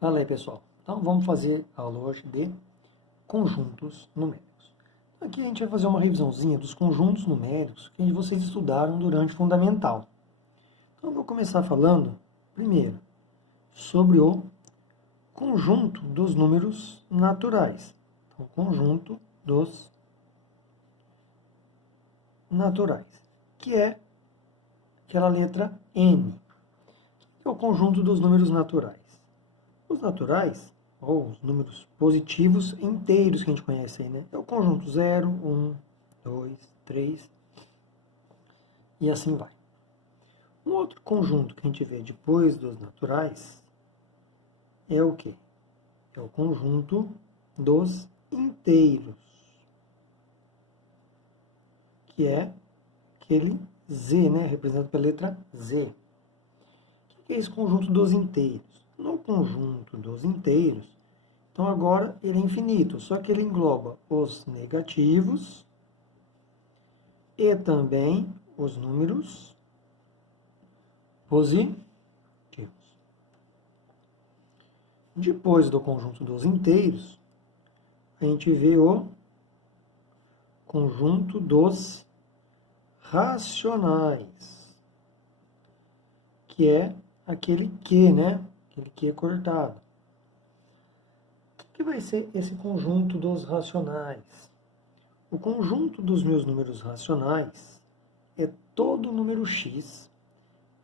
Fala aí, pessoal. Então, vamos fazer a aula hoje de conjuntos numéricos. Aqui a gente vai fazer uma revisãozinha dos conjuntos numéricos que vocês estudaram durante o Fundamental. Então, eu vou começar falando, primeiro, sobre o conjunto dos números naturais. Então, conjunto dos naturais, que é aquela letra N, que é o conjunto dos números naturais. Os naturais, ou os números positivos inteiros que a gente conhece aí, né? É o conjunto 0, 1, 2, 3 e assim vai. Um outro conjunto que a gente vê depois dos naturais é o quê? É o conjunto dos inteiros, que é aquele Z, né? Representado pela letra Z. O que é esse conjunto dos inteiros? No conjunto dos inteiros, então agora ele é infinito, só que ele engloba os negativos e também os números positivos. Depois do conjunto dos inteiros, a gente vê o conjunto dos racionais, que é aquele que, né? Aquele que é cortado. O que vai ser esse conjunto dos racionais? O conjunto dos meus números racionais é todo número x,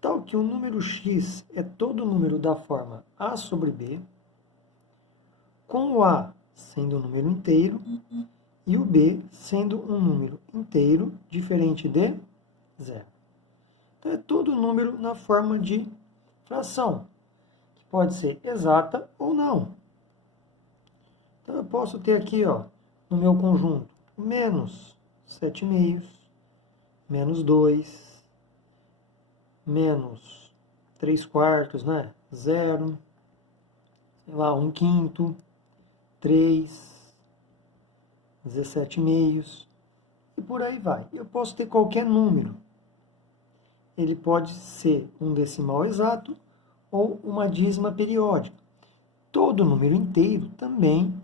tal que o número x é todo número da forma a sobre b, com o a sendo um número inteiro e o b sendo um número inteiro diferente de zero. Então é todo número na forma de fração, que pode ser exata ou não. Então eu posso ter aqui, ó, no meu conjunto, menos 7/2, menos 2, menos 3/4, né? 0, sei lá, 1/5, 3, 17/2, e por aí vai. Eu posso ter qualquer número. Ele pode ser um decimal exato ou uma dízima periódica. Todo número inteiro também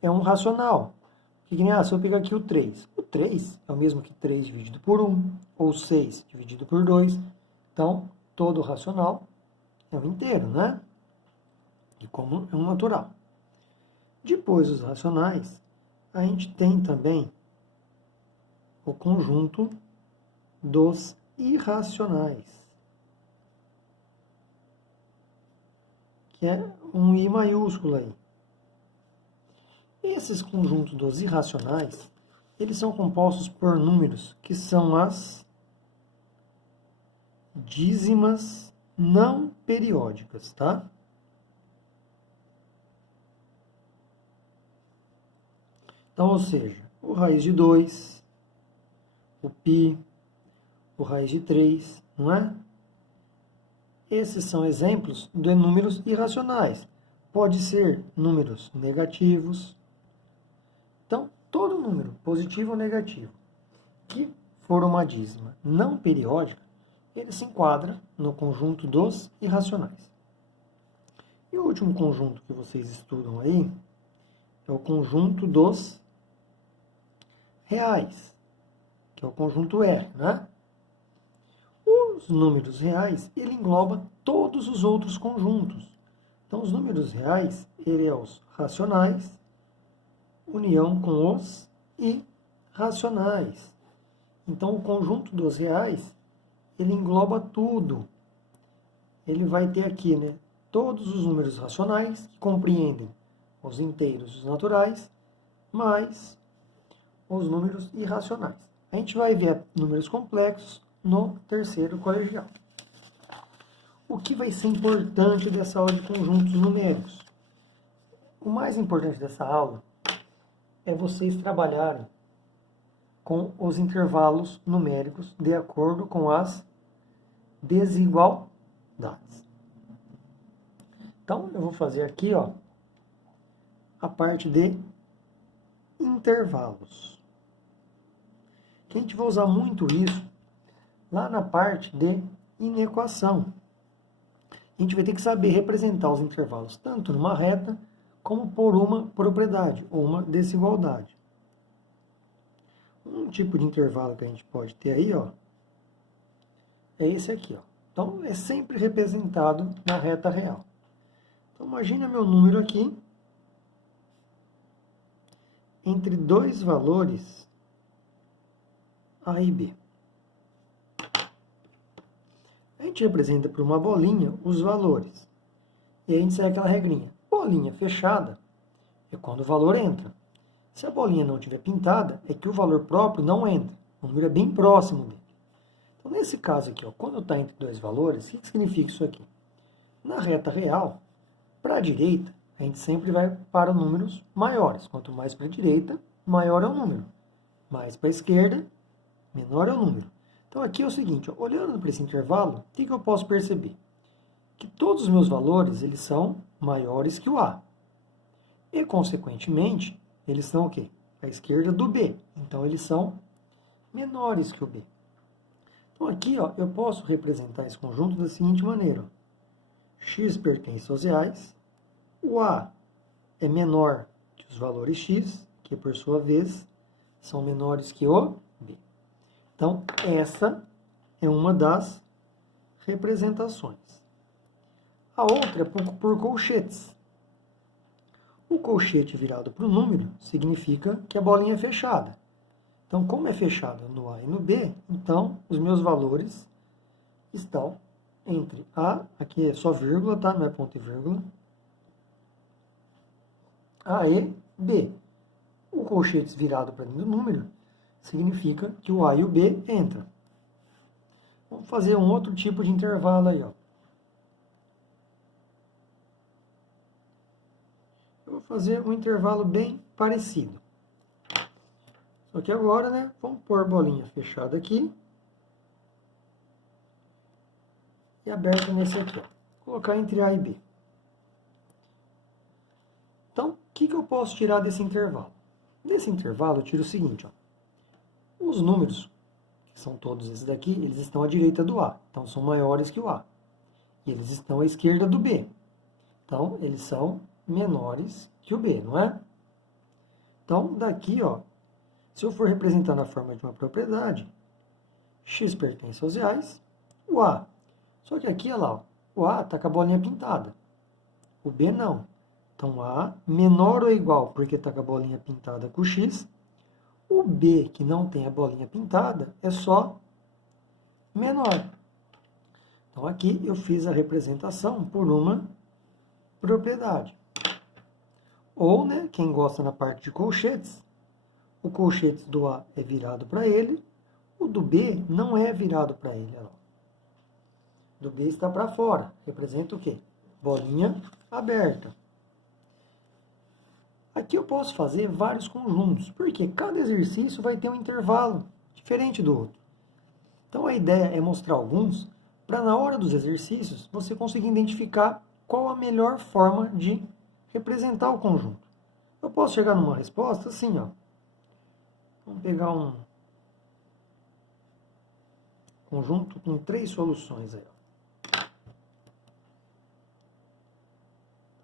é um racional. Se eu pegar aqui o 3. O 3 é o mesmo que 3 dividido por 1, ou 6 dividido por 2. Então, todo racional é um inteiro, né? E como é um natural. Depois dos racionais, a gente tem também o conjunto dos irracionais, que é um I maiúsculo aí. Esses conjuntos dos irracionais, eles são compostos por números que são as dízimas não periódicas, tá? Então, ou seja, o raiz de 2, o π, o raiz de 3, não é? Esses são exemplos de números irracionais. Pode ser números negativos. Então, todo número, positivo ou negativo, que for uma dízima não periódica, ele se enquadra no conjunto dos irracionais. E o último conjunto que vocês estudam aí é o conjunto dos reais, que é o conjunto R, né? Os números reais, ele engloba todos os outros conjuntos. Então, os números reais, ele é os racionais, união com os irracionais. Então, o conjunto dos reais, ele engloba tudo. Ele vai ter aqui, né, todos os números racionais, que compreendem os inteiros e os naturais, mais os números irracionais. A gente vai ver números complexos no terceiro colegial. O que vai ser importante dessa aula de conjuntos numéricos? O mais importante dessa aula é vocês trabalharem com os intervalos numéricos de acordo com as desigualdades. Então, eu vou fazer aqui, ó, a parte de intervalos. Que a gente vai usar muito isso lá na parte de inequação. a gente vai ter que saber representar os intervalos tanto numa reta como por uma propriedade ou uma desigualdade. Um tipo de intervalo que a gente pode ter aí, ó, é esse aqui, ó. Então, é sempre representado na reta real. Então, imagina meu número aqui entre dois valores A e B. A gente representa por uma bolinha os valores. E aí a gente segue aquela regrinha. Bolinha fechada é quando o valor entra. Se a bolinha não estiver pintada, é que o valor próprio não entra. O número é bem próximo dele. Então, nesse caso aqui, ó, quando está entre dois valores, o que significa isso aqui? Na reta real, para a direita, a gente sempre vai para números maiores. Quanto mais para a direita, maior é o número. Mais para a esquerda, menor é o número. Então, aqui é o seguinte, ó, olhando para esse intervalo, o que eu posso perceber? Que todos os meus valores, eles são maiores que o A. E, consequentemente, eles são o quê? À esquerda do B. Então, eles são menores que o B. Então, aqui, ó, eu posso representar esse conjunto da seguinte maneira. Ó. X pertence aos reais. O A é menor que os valores X, que, por sua vez, são menores que o B. Então, essa é uma das representações. A outra é por colchetes. O colchete virado para o número significa que a bolinha é fechada. Então, como é fechada no A e no B, então os meus valores estão entre A, aqui é só vírgula, tá? Não é ponto e vírgula, A e B. O colchete virado para dentro do número significa que o A e o B entram. Vamos fazer um outro tipo de intervalo aí, ó. Eu vou fazer um intervalo bem parecido. Só que agora, né, vamos pôr a bolinha fechada aqui e aberta nesse aqui, ó. Colocar entre A e B. Então, o que eu posso tirar desse intervalo? Desse intervalo eu tiro o seguinte, ó. Os números, que são todos esses daqui, eles estão à direita do A. Então, são maiores que o A. E eles estão à esquerda do B. Então, eles são menores que o B, não é? Então, daqui, ó, se eu for representar na forma de uma propriedade, X pertence aos reais, o A. Só que aqui, olha lá, ó, o A está com a bolinha pintada. O B não. Então, A menor ou igual, porque está com a bolinha pintada com o X. O B, que não tem a bolinha pintada, é só menor. Então, aqui eu fiz a representação por uma propriedade. Ou, né, quem gosta na parte de colchetes, o colchete do A é virado para ele, o do B não é virado para ele. Olha lá. O do B está para fora. Representa o quê? Bolinha aberta. Aqui eu posso fazer vários conjuntos, porque cada exercício vai ter um intervalo diferente do outro. Então a ideia é mostrar alguns, para na hora dos exercícios você conseguir identificar qual a melhor forma de representar o conjunto. Eu posso chegar numa resposta assim, ó. Vamos pegar um conjunto com 3 soluções aí, ó.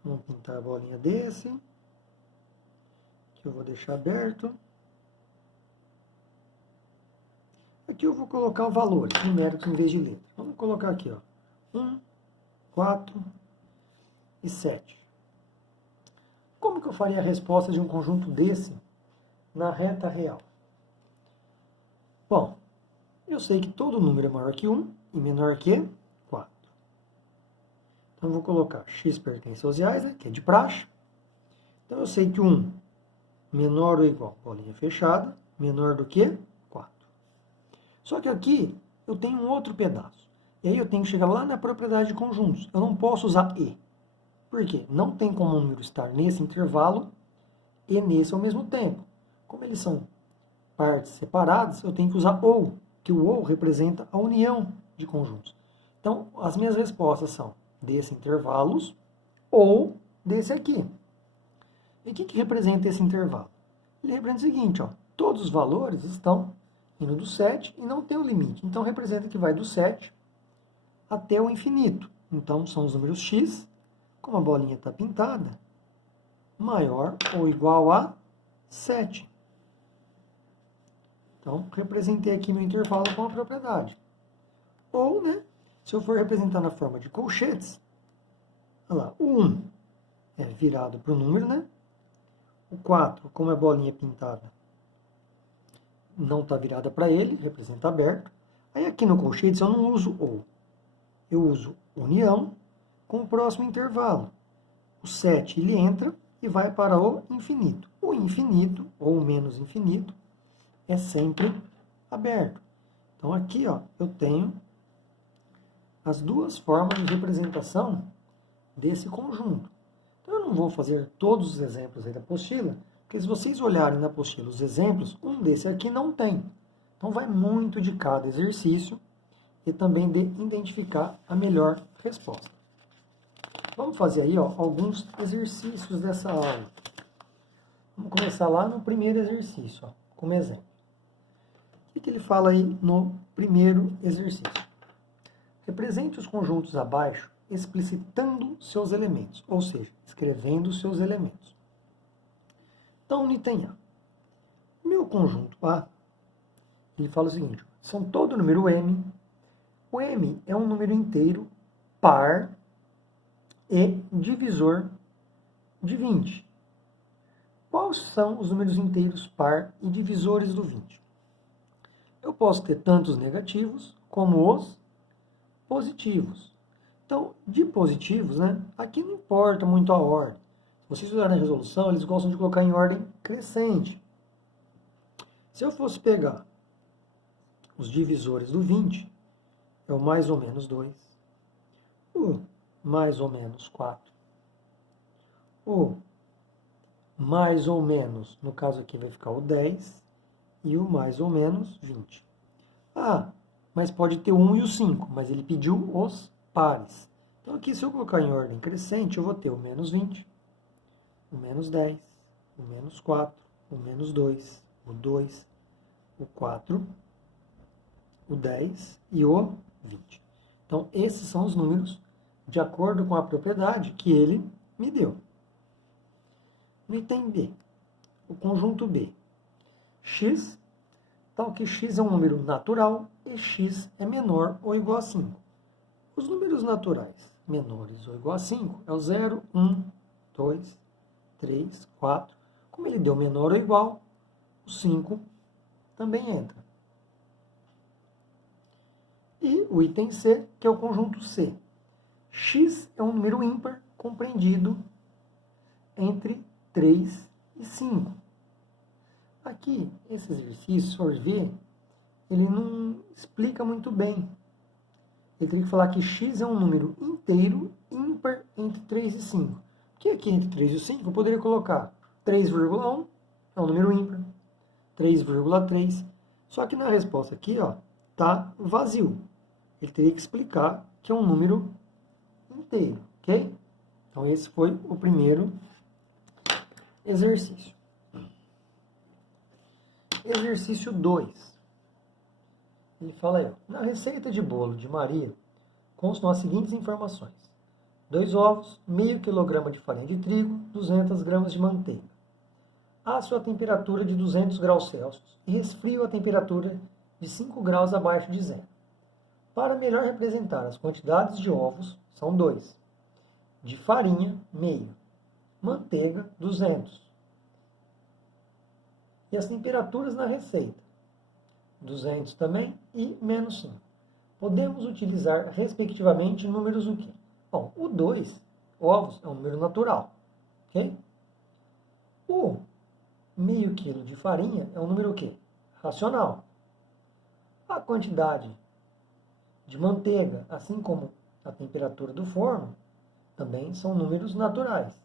Vamos pintar a bolinha desse. Que eu vou deixar aberto. Aqui eu vou colocar valores numéricos em vez de letras. Vamos colocar aqui, ó. 1, 4 e 7. Como que eu faria a resposta de um conjunto desse na reta real? Bom, eu sei que todo número é maior que 1 e menor que 4. Então, eu vou colocar x pertence aos reais, né, que é de praxe. Então, eu sei que 1 menor ou igual, bolinha fechada, menor do que 4. Só que aqui eu tenho um outro pedaço. E aí eu tenho que chegar lá na propriedade de conjuntos. Eu não posso usar e. Por quê? Não tem como o número estar nesse intervalo e nesse ao mesmo tempo. Como eles são partes separadas, eu tenho que usar ou, que o ou representa a união de conjuntos. Então, as minhas respostas são desse intervalos ou desse aqui. E o que representa esse intervalo? Ele representa o seguinte, ó, todos os valores estão indo do 7 e não tem o limite. Então, representa que vai do 7 até o infinito. Então, são os números x, como a bolinha está pintada, maior ou igual a 7. Então, representei aqui meu intervalo com a propriedade. Ou, né, se eu for representar na forma de colchetes, olha lá, o 1 é virado para o número, né? O 4, como é bolinha pintada, não está virada para ele, representa aberto. Aí aqui no colchetes eu não uso ou. Eu uso união com o próximo intervalo. O 7 ele entra e vai para o infinito. O infinito, ou o menos infinito, é sempre aberto. Então aqui ó, eu tenho as duas formas de representação desse conjunto. Então eu não vou fazer todos os exemplos aí da apostila, porque se vocês olharem na apostila os exemplos, um desse aqui não tem. Então vai muito de cada exercício e também de identificar a melhor resposta. Vamos fazer aí ó, alguns exercícios dessa aula. Vamos começar lá no primeiro exercício, ó, como exemplo. O que ele fala aí no primeiro exercício? Represente os conjuntos abaixo explicitando seus elementos, ou seja, escrevendo seus elementos. Então, no item A. Meu conjunto A, ele fala o seguinte, são todo número M. O M é um número inteiro par e divisor de 20. Quais são os números inteiros par e divisores do 20? Eu posso ter tanto os negativos como os positivos. Então, de positivos, né, aqui não importa muito a ordem. Se vocês olharem na resolução, eles gostam de colocar em ordem crescente. Se eu fosse pegar os divisores do 20, é o mais ou menos 2, o mais ou menos 4, o mais ou menos, no caso aqui vai ficar o 10, e o mais ou menos 20. Ah, mas pode ter o 1 e o 5, mas ele pediu os pares. Então aqui, se eu colocar em ordem crescente, eu vou ter o menos 20, o menos 10, o menos 4, o menos 2, o 2, o 4, o 10 e o 20. Então, esses são os números de acordo com a propriedade que ele me deu. No item B, o conjunto B. X, tal que x é um número natural e x é menor ou igual a 5. Os números naturais menores ou igual a 5 é o 0, 1, 2, 3, 4. Como ele deu menor ou igual, o 5 também entra. E o item C, que é o conjunto C. X é um número ímpar compreendido entre 3 e 5. Aqui, esse exercício, se for ver, ele não explica muito bem. Ele teria que falar que x é um número inteiro ímpar entre 3 e 5. Porque aqui entre 3 e 5 eu poderia colocar 3,1 é um número ímpar, 3,3. Só que na resposta aqui está vazio. Ele teria que explicar que é um número inteiro, ok? Então esse foi o primeiro exercício. Exercício 2. Ele fala aí, na receita de bolo de Maria, constam as seguintes informações. 2 ovos, meio quilograma de farinha de trigo, 200 gramas de manteiga. Asso a temperatura de 200 graus Celsius e resfrio a temperatura de 5 graus abaixo de zero. Para melhor representar as quantidades de ovos, são 2. De farinha, meio. Manteiga, 200. E as temperaturas na receita. 200 também e menos 5. Podemos utilizar, respectivamente, números o quê? Bom, o 2, ovos, é um número natural. Ok? O meio quilo de farinha é um número o quê? Racional. A quantidade de manteiga, assim como a temperatura do forno, também são números naturais.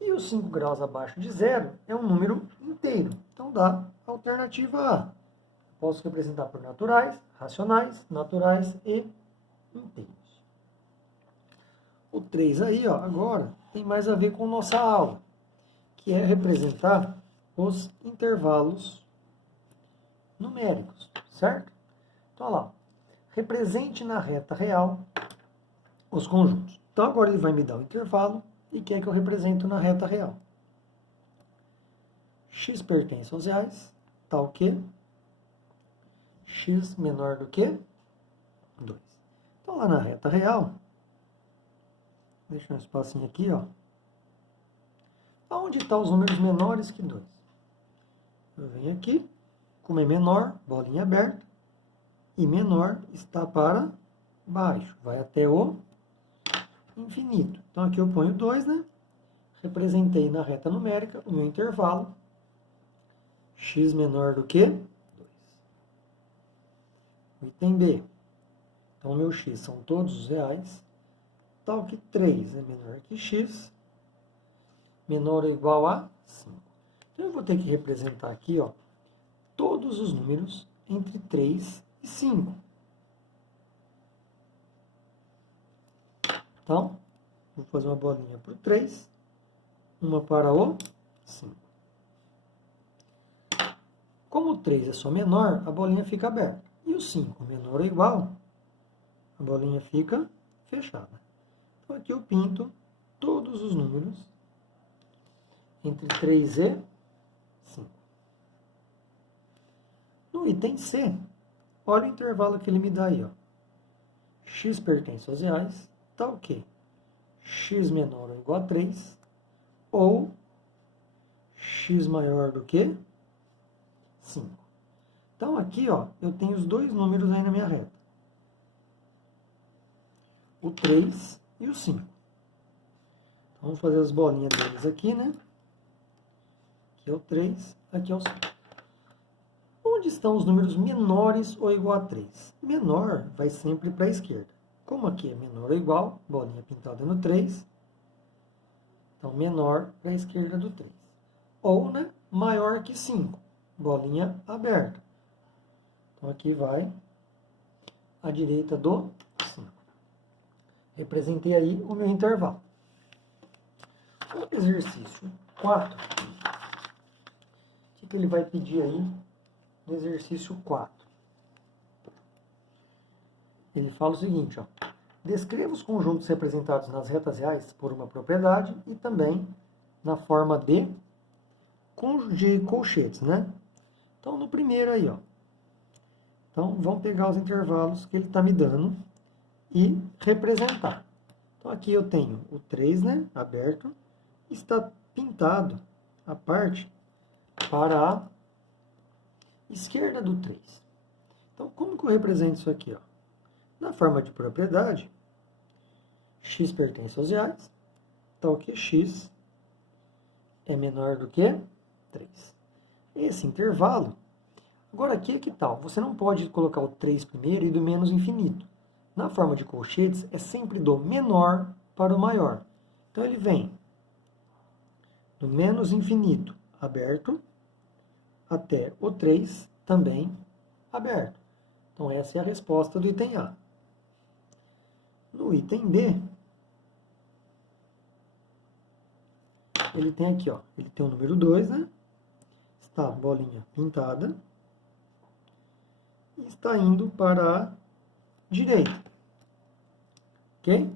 E os 5 graus abaixo de zero é um número inteiro. Então dá a alternativa A. Posso representar por naturais, racionais, naturais e inteiros. O 3 aí, agora, tem mais a ver com nossa aula, que é representar os intervalos numéricos, certo? Então, olha lá. Represente na reta real os conjuntos. Então agora ele vai me dar o intervalo e quer que eu represente na reta real. X pertence aos reais, tal que x menor do que 2. Então lá na reta real, deixa um espacinho aqui, ó. Aonde estão os números menores que 2? Eu venho aqui, como é menor, bolinha aberta, e menor está para baixo, vai até o infinito. Então aqui eu ponho 2, né? Representei na reta numérica o meu intervalo, x menor do que 2. O item B. Então, o meu x são todos os reais, tal que 3 é menor que x, menor ou igual a 5. Então, eu vou ter que representar aqui, ó, todos os números entre 3 e 5. Então, vou fazer uma bolinha para o 3, uma para o 5. Como o 3 é só menor, a bolinha fica aberta. E o 5 menor ou igual, a bolinha fica fechada. Então, aqui eu pinto todos os números entre 3 e 5. No item C, olha o intervalo que ele me dá aí, ó. X pertence aos reais, tal que x menor ou igual a 3, ou x maior do que 5. Então, aqui, ó, eu tenho os dois números aí na minha reta. O 3 e o 5. Então, vamos fazer as bolinhas deles aqui, né? Aqui é o 3, aqui é o 5. Onde estão os números menores ou igual a 3? Menor vai sempre para a esquerda. Como aqui é menor ou igual, bolinha pintada no 3, então menor para a esquerda do 3. Ou, né, maior que 5, bolinha aberta. Então, aqui vai à direita do 5. Representei aí o meu intervalo. O exercício 4. O que ele vai pedir aí no exercício 4? Ele fala o seguinte, ó. Descreva os conjuntos representados nas retas reais por uma propriedade e também na forma de colchetes, né? Então, no primeiro aí, ó. Então, vamos pegar os intervalos que ele está me dando e representar. Então, aqui eu tenho o 3, né, aberto, está pintado a parte para a esquerda do 3. Então, como que eu represento isso aqui, ó? Na forma de propriedade, x pertence aos reais, tal que x é menor do que 3. Esse intervalo, agora aqui é que tal? Você não pode colocar o 3 primeiro e do menos infinito. Na forma de colchetes, é sempre do menor para o maior. Então, ele vem do menos infinito aberto até o 3 também aberto. Então, essa é a resposta do item A. No item B, ele tem aqui, ó, ele tem o número 2, né? Está a bolinha pintada e está indo para a direita. Ok?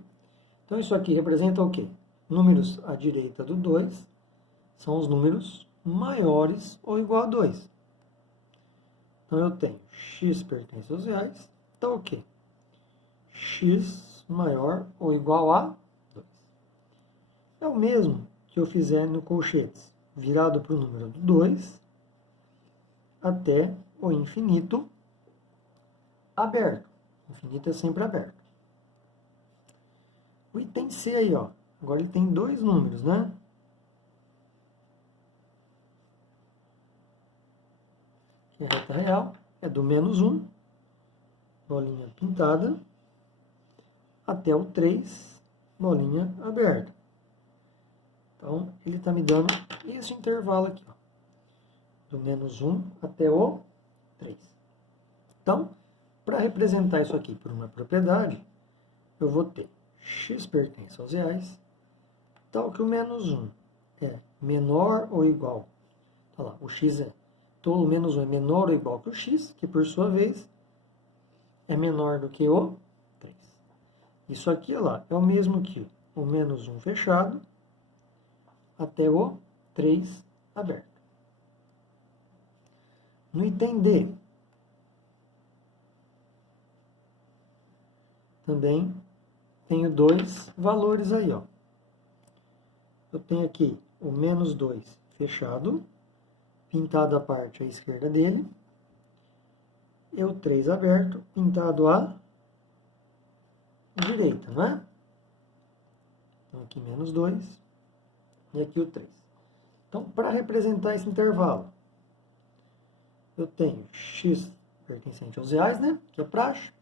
Então, isso aqui representa o quê? Números à direita do 2 são os números maiores ou igual a 2. Então, eu tenho x pertence aos reais, tá o quê? X maior ou igual a 2. É o mesmo que eu fizer no colchetes, virado para o número do 2 até o infinito aberto. O infinito é sempre aberto. O item C aí, ó. Agora ele tem dois números, né? Que é a reta real, é do menos 1, bolinha pintada, até o 3, bolinha aberta. Então, ele está me dando esse intervalo aqui, ó, do menos 1 até o 3. Então, para representar isso aqui por uma propriedade, eu vou ter x pertence aos reais, tal que o menos 1 é menor ou igual. Olha lá, o x é, então o menos 1 é menor ou igual que o x, que por sua vez é menor do que o 3. Isso aqui, olha lá, é o mesmo que o menos 1 fechado até o 3 aberto. No item D, também tenho dois valores aí, ó. Eu tenho aqui o menos 2 fechado, pintado a parte à esquerda dele, e o 3 aberto, pintado à direita, não é? Então, aqui menos 2 e aqui o 3. Então, para representar esse intervalo, eu tenho x pertencente aos reais, né? Que é praxe.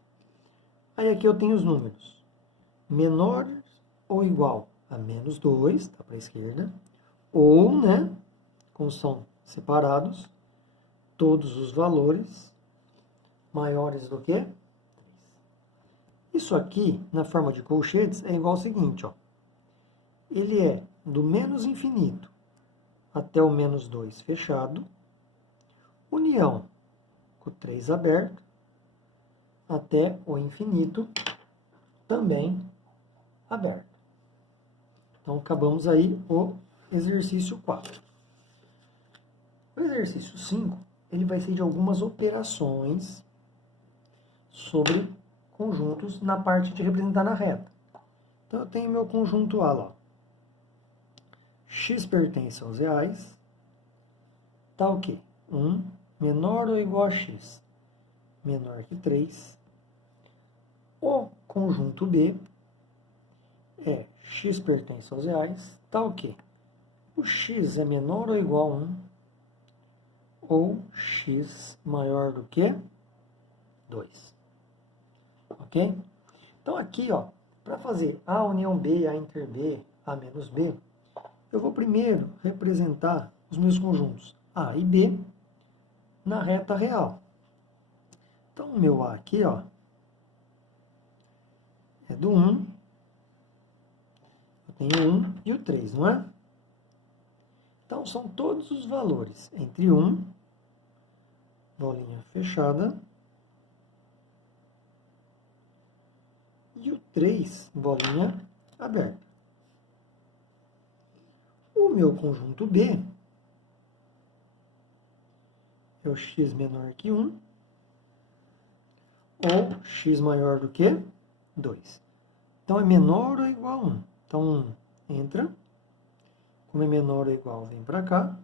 Aí aqui eu tenho os números menores ou igual a menos 2, tá para a esquerda, ou, né, como são separados, todos os valores maiores do que 3. Isso aqui, na forma de colchetes, é igual ao seguinte, ó. Ele é do menos infinito até o menos 2 fechado, união com o 3 aberto, até o infinito, também aberto. Então, acabamos aí o exercício 4. O exercício 5, ele vai ser de algumas operações sobre conjuntos na parte de representar na reta. Então, eu tenho meu conjunto A lá. X pertence aos reais. Tá o quê? 1 menor ou igual a x menor que 3. O conjunto B é x pertence aos reais. Tá o quê? O x é menor ou igual a 1 ou x maior do que 2. Ok? Então aqui, ó, para fazer A união B, A inter B, A menos B, eu vou primeiro representar os meus conjuntos A e B na reta real. Então o meu A aqui, ó, é do 1, eu tenho 1 e o 3, não é? Então são todos os valores entre 1, bolinha fechada, e o 3, bolinha aberta. O meu conjunto B é o x menor que 1 ou x maior do que 2. Então, é menor ou igual a 1. Então, 1 entra. Como é menor ou igual, vem para cá.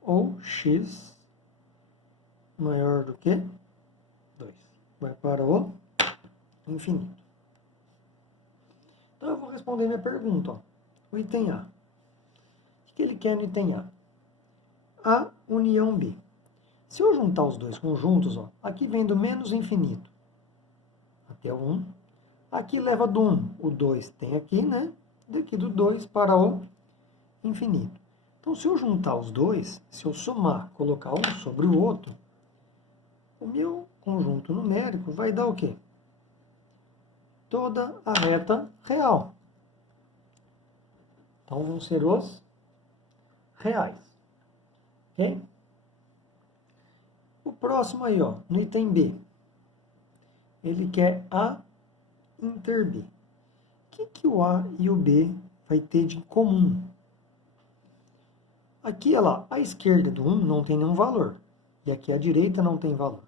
Ou x maior do que 2. Vai para o infinito. Então, eu vou responder minha pergunta. Ó. O item A. O que ele quer no item A? A união B. Se eu juntar os dois conjuntos, ó, aqui vem do menos infinito até o 1. Aqui leva do 1. O 2 tem aqui, né? Daqui do 2 para o infinito. Então, se eu juntar os dois, se eu somar, colocar um sobre o outro, o meu conjunto numérico vai dar o quê? Toda a reta real. Então, vão ser os reais. Ok? O próximo aí, ó, no item B. Ele quer A inter B. O que o A e o B vai ter de comum? Aqui, olha lá, a esquerda do 1 não tem nenhum valor. E aqui a direita não tem valor.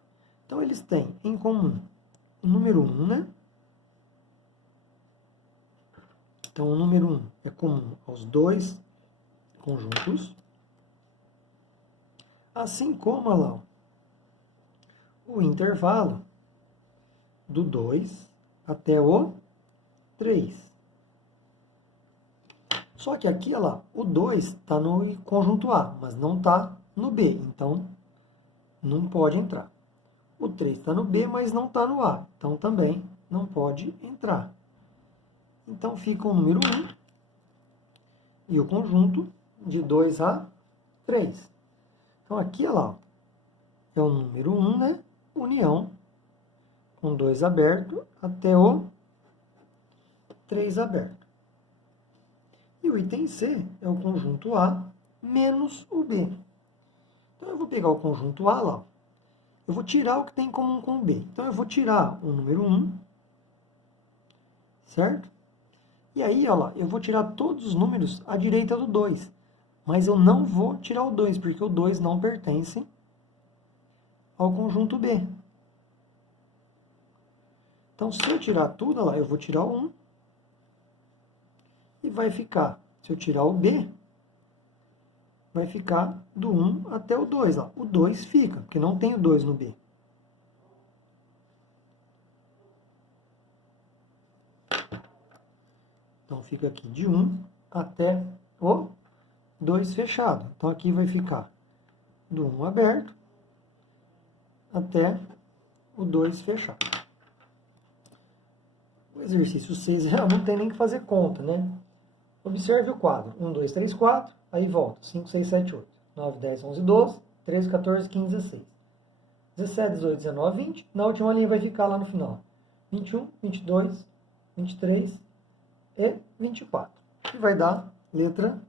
Então, eles têm em comum o número 1, né? Então, o número 1 é comum aos dois conjuntos. Assim como, olha lá, o intervalo do 2 até o 3. Só que aqui, olha lá, o 2 está no conjunto A, mas não está no B, então não pode entrar. O 3 está no B, mas não está no A, então também não pode entrar. Então fica o número 1 e o conjunto de 2 a 3. Então aqui, olha lá, é o número 1, né? União com 2 aberto até o 3 aberto. E o item C é o conjunto A menos o B. Então, eu vou pegar o conjunto A lá. Eu vou tirar o que tem em comum com o B. Então, eu vou tirar o número 1 certo? E aí, olha lá, eu vou tirar todos os números à direita do 2. Mas eu não vou tirar o 2, porque o 2 não pertence ao conjunto B. Então, se eu tirar tudo, olha lá, eu vou tirar o 1. E vai ficar, se eu tirar o B, vai ficar do 1 até o 2. Ó. O 2 fica, porque não tem o 2 no B. Então, fica aqui de 1 até o 2 fechado. Então, aqui vai ficar do 1 aberto até o 2 fechado. O exercício 6 já não tem nem que fazer conta, né? Observe o quadro. 1, 2, 3, 4. Aí volta. 5, 6, 7, 8. 9, 10, 11, 12. 13, 14, 15, 16. 17, 18, 19, 20. Na última linha vai ficar lá no final. 21, 22, 23 e 24. Que vai dar letra